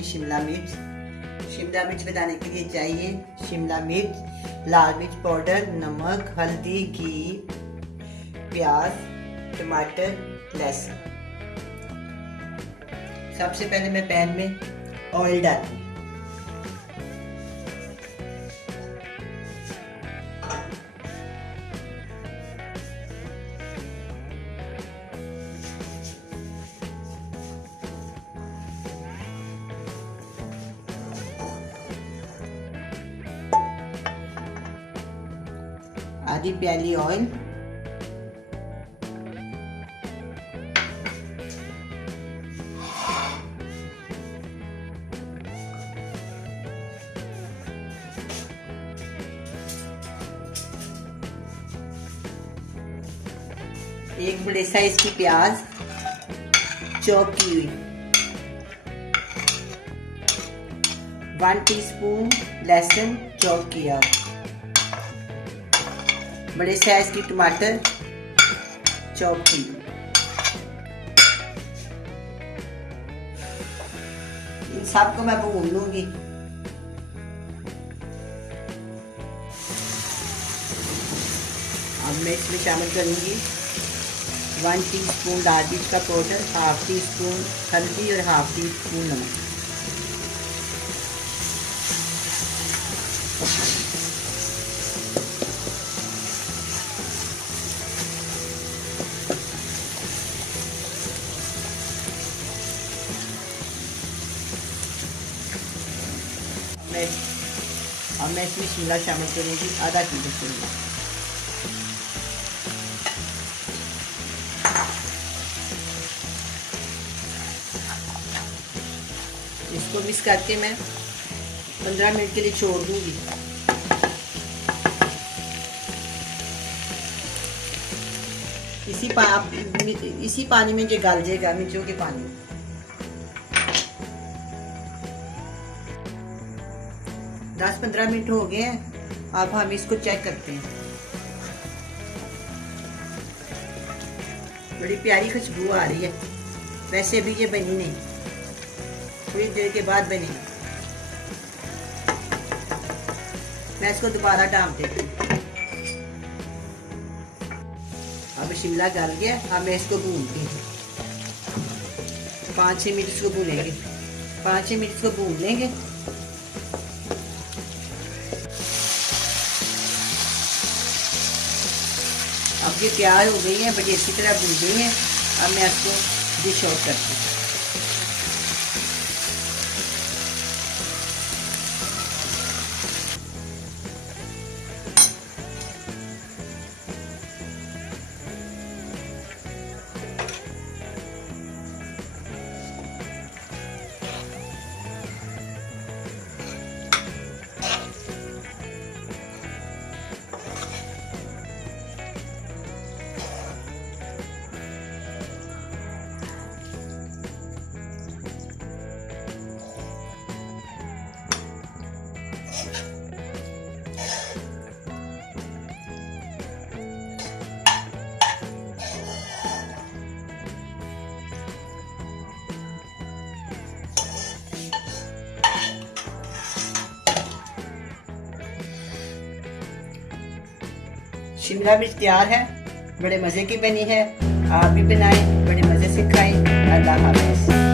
होगी शिमला मिर्च। शिमला मिर्च बनाने के लिए चाहिए शिमला मिर्च, लाल मिर्च पाउडर, नमक, हल्दी, घी, प्याज, टमाटर, लहसुन। सबसे पहले मैं पैन में ऑयल डालूंगी। आधी प्याली ऑयल, एक बड़े साइज की प्याज चॉप की हुई, 1 टीस्पून लहसुन चॉप किया, बड़े साइज की टमाटर चॉप की, इन सबको मैं भून लूंगी। अब मैं इसमें शामिल करूंगी 1 टीस्पून लाल मिर्च का पाउडर, हाफ टी स्पून हल्दी और हाफ टी स्पून नमक। अब मैं इसमें शिमला शामिल करूंगी, आधा किलो शिमला। इसको मिक्स करके मैं 15 मिनट के लिए छोड़ दूंगी। इसी पानी में जो गल जाएगा, मिर्चों के पानी में। 10-15 मिनट हो गए हैं। अब हम इसको चेक करते हैं। बड़ी प्यारी खुशबू आ रही है। वैसे भी ये बनी नहीं, थोड़ी देर के बाद बनी। मैं इसको दोबारा डाल देती हूँ। अब शिमला गल गया। अब मैं इसको भूनती हूँ। 5-6 मिनट इसको भूनेंगे। 5-6 मिनट इसको भून लेंगे। अब ये तैयार हो गई है, बड़ी अच्छी तरह भून गई है। अब मैं इसको डिश आउट करती हूँ। शिमला मिर्च तैयार है, बड़े मजे की बनी है। आप भी बनाएं, बड़े मजे से खाएं। अल्लाह हाफ़िज़।